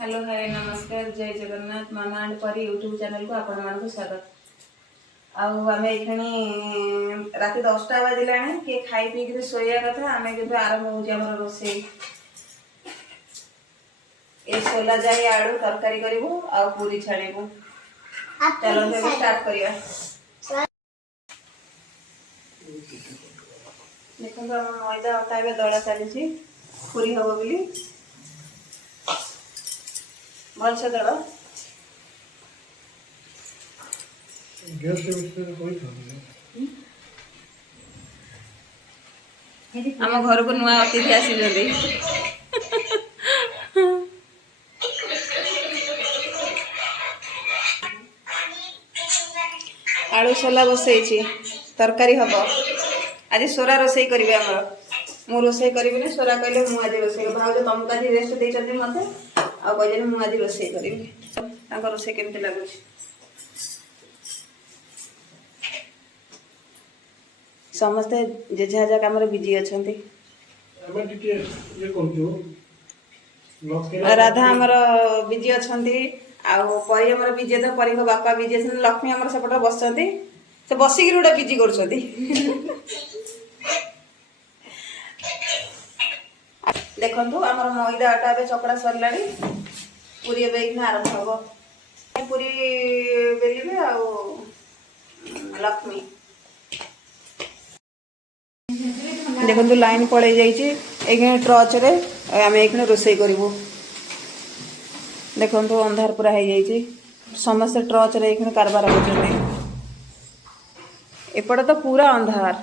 Hello hi नमस्कार जय जगन्नाथ मामा and परी यूट्यूब चैनल को आपण मानक स्वागत। आम एखणी राति 10टा बाजिला किए खाई पी शोया कथा आम कि आरंभ हो रोसे ये सोला जाई आलू तरकारी करूँ आ पूरी छाड़ू। चलो स्टार्ट करिया। देखो मैदा अटा ए दला चली पूरी हम बोली भलसे दल आम घर को नुआ अतिथि आसी आलू सोला बसई तरकारी हम आज सोरा रोसे करेंगे आमर मु रोसे करी सोरा कहले मुझे आज रोसे भाज तुमको आज रेस्ट देते मत आ कहते मुझे आज रोसे करी रोसे केमती लगुच समस्ते जेझा जेझा कम बिजी अच्छा राधा आमर बिजी अच्छा परी आमर बिजी तो परी बापा बिजी अच्छा लक्ष्मी आमर सेपटे बस से बसिक गोटे बिजी कर देखु आमर मैदा आटा ए चकड़ा सरला पूरी एवं आरंभ हम पूरी बेलिबे आ लक्ष्मी देखो लाइन पड़े जाइए ट्रच रे आम ये रोसे करूँ। देखो अंधार पूरा हो जाइए समस्ते ट्रच रे कारबार होते एपटे तो पूरा अंधार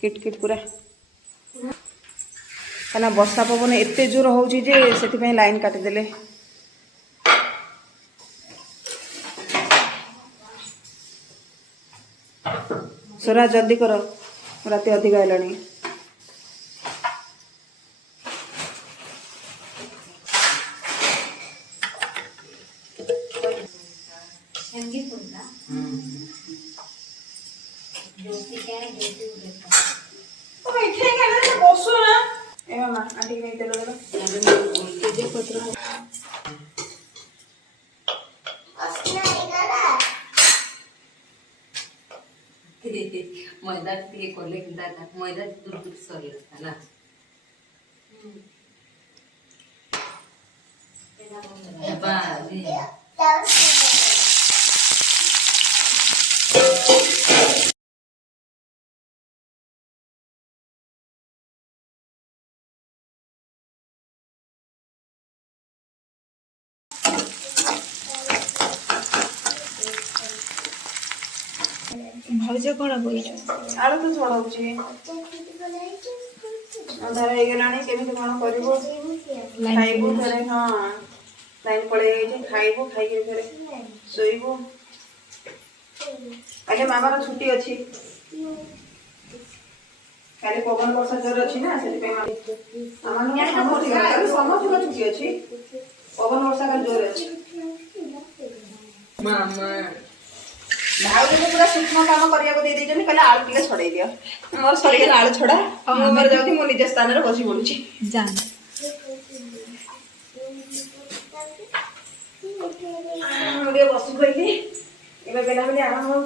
किटकिट पूरा कहना वर्षा पवन एत जोर हो लाइन काटिदेले। सोरा जल्दी कर राति अधिक है मैदा कले मैदा दूर सर ना भाज कौन आलू तो छड़ाऊ अंधार हो गला केमी कौन कर खाइबू थे हाँ लाइन पड़े खाइबू खाई फिर शोबू कल मामार छुट्टी अच्छी कल पवन वर्षा जोर अच्छी ना से समस्त छुट्टी अच्छी पवन वर्षा कल जोर अच्छी भाई पूरा सूक्ष्म काम करने कहले आलू टे छड़े दि मोर सरीगला आलू छड़ा मोर जाऊँगी मो निज स्थान में बस पड़ुची बस कहली ए बेला बेली आरंभ हो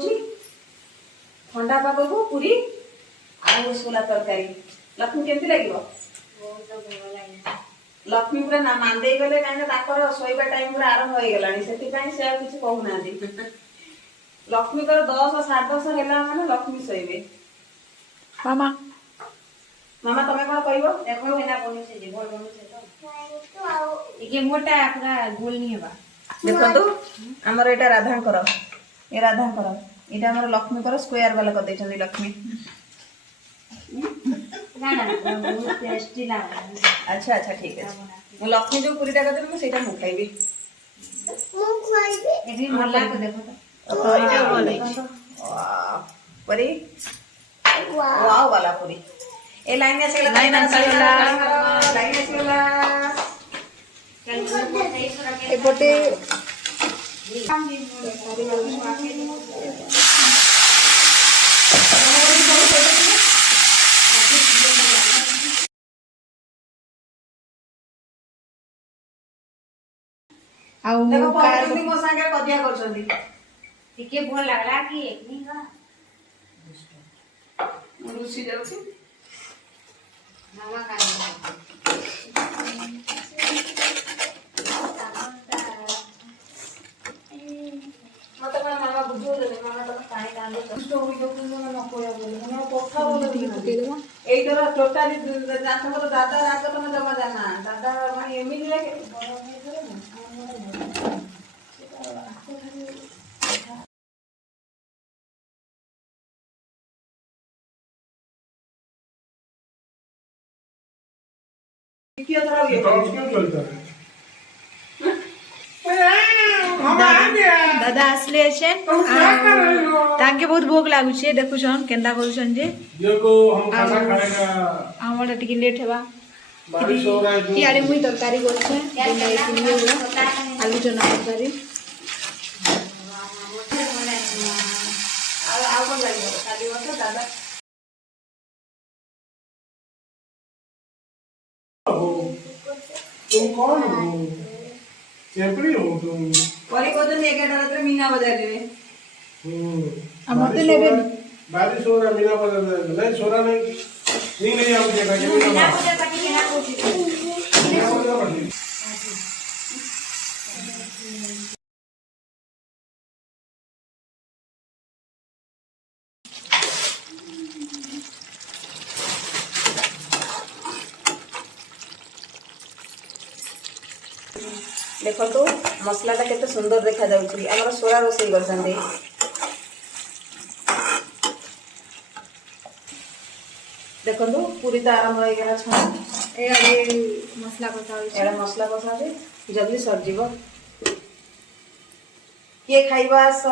ठंडा पाग को पूरी आलू सोला तरकारी लक्ष्मी केमती लगे लक्ष्मी पूरा ना मानदे गले कहीं शोवा टाइम पूरा आरंभ हो गला से किसी कहूना लक्ष्मी को 10 साढ़े 10 है मैंने लक्ष्मी शोबे मामा मामा तुम्हें कौन कह देखो एना बनी से गोल बनी तो ये मोटा पूरा गोल नहीं है देखो तो हमर एटा राधा कर ये राधा कर एटा हमर लक्ष्मी कर स्क्वायर वाला कर देछन लक्ष्मी ना ना बहुत टेस्टी लागा अच्छा अच्छा ठीक है मु लक्ष्मी जो पूरीटा करते मैं सेटा मु खाइबी मु खाइबी एभी मला को देखो पूरी वाव वाला पूरी ए लाइन एपटे ଆଉ ଦେଖ କାର ପଳେଇଛନ୍ତି ମୋ ସାଙ୍ଗରେ କଜିଆ କରୁଛନ୍ତି। ଟିକେ ଭଲ ଲାଗଲା କି ଏକନି କା ମୁଁ ରୁଷି ଯାଉଛି। ମାମା କାଲି ମତେ କଣ ମାମା ବୁଝଉଛନ୍ତି ମାମା ତମେ କାହିଁ କାନ୍ଦୁଛ ଦୁଷ୍ଟ ହୋଇଯାଉଛନ୍ତି ନ କହିବା ବୋଲି ମାନେ କଥା ଟିକେ ପକେଇଦବା। ଏଇଥର ଟୋଟାଲି ତମର ଦାଦା ରାଗ ତମେ ଜମା ଜାନା ଦାଦା ମାନେ ଏମିତି ଲାଗେ ବଡ ଭାଇ ଘରେ ନା ଆମର ବଡ ଭାଇ ସେଟା ଆଗ ଖାଲି ଦ୍ୱିତୀୟ ଥର ଇଏ କରିବେ। दादा आसले अछन ताके बहुत भूख लागुछे देखुछन केंदा करूछन जे हमर टिके लेट हेबा इयारे मुई तरकारी करछे आलू चना तरकारी ଆଉ କଣ ଲାଗିବ କାଲି ବର୍ଷ ଦାଦା तुम कौन हो? चेपड़ी हो तुम? परी कहते 11टा रात मीना बजार रे हमर ते लेबे बारिश हो रहा मीना बाजार नहीं सोरा नहीं हम देखा के मीना बाजार पाटी के ना कोची मीना बाजार पड़ी देखो मसलाटा केते सुंदर देखा जाउछि हमर सोरा रोसई करछन्ते देखो पूरी तो आरंभ हो गया छा ए अरे मसला कसा होइछे एड़ा मसला कसा दे जल्दी सर जीव के खाइबा स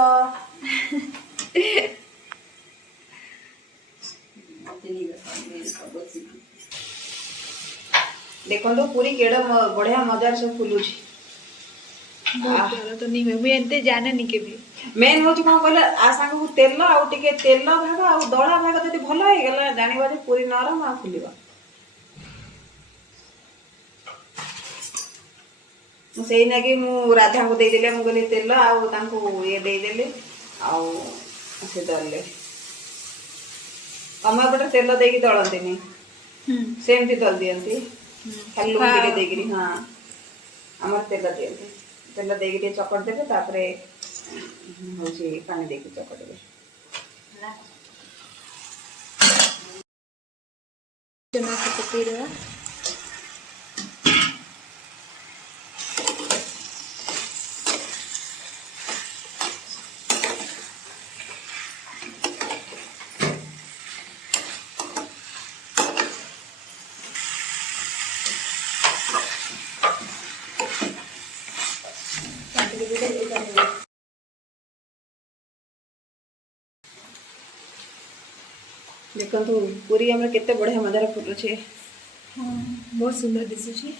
देखो पूरी केड़ा बढ़िया मजार से फुलुछि तो नहीं मैं एते जाने नहीं के भी मेन होची कोन कहले आ सांग को तेल आउ टिके तेल भाग आउ दळा भाग जति भलो हे गेला जानिबा जे पूरी नरम आ फुलिबा सेई नागी मु राधा को दे देले मु कहले तेल आउ तांको ये दे देले आउ से दलले अम्मा बटर तेल देकी दळंतीनी सेमती दल दियंती खाली लूण टिके देगिरी हां हमर तेल दियंती तेल देगिरी चकट देबे तापरे होची पानी देकी चकट देबे चना के पकई देवा देखो पूरी हमर केते बढ़िया मजार फुटु छे हां बहुत सुंदर दिसुछी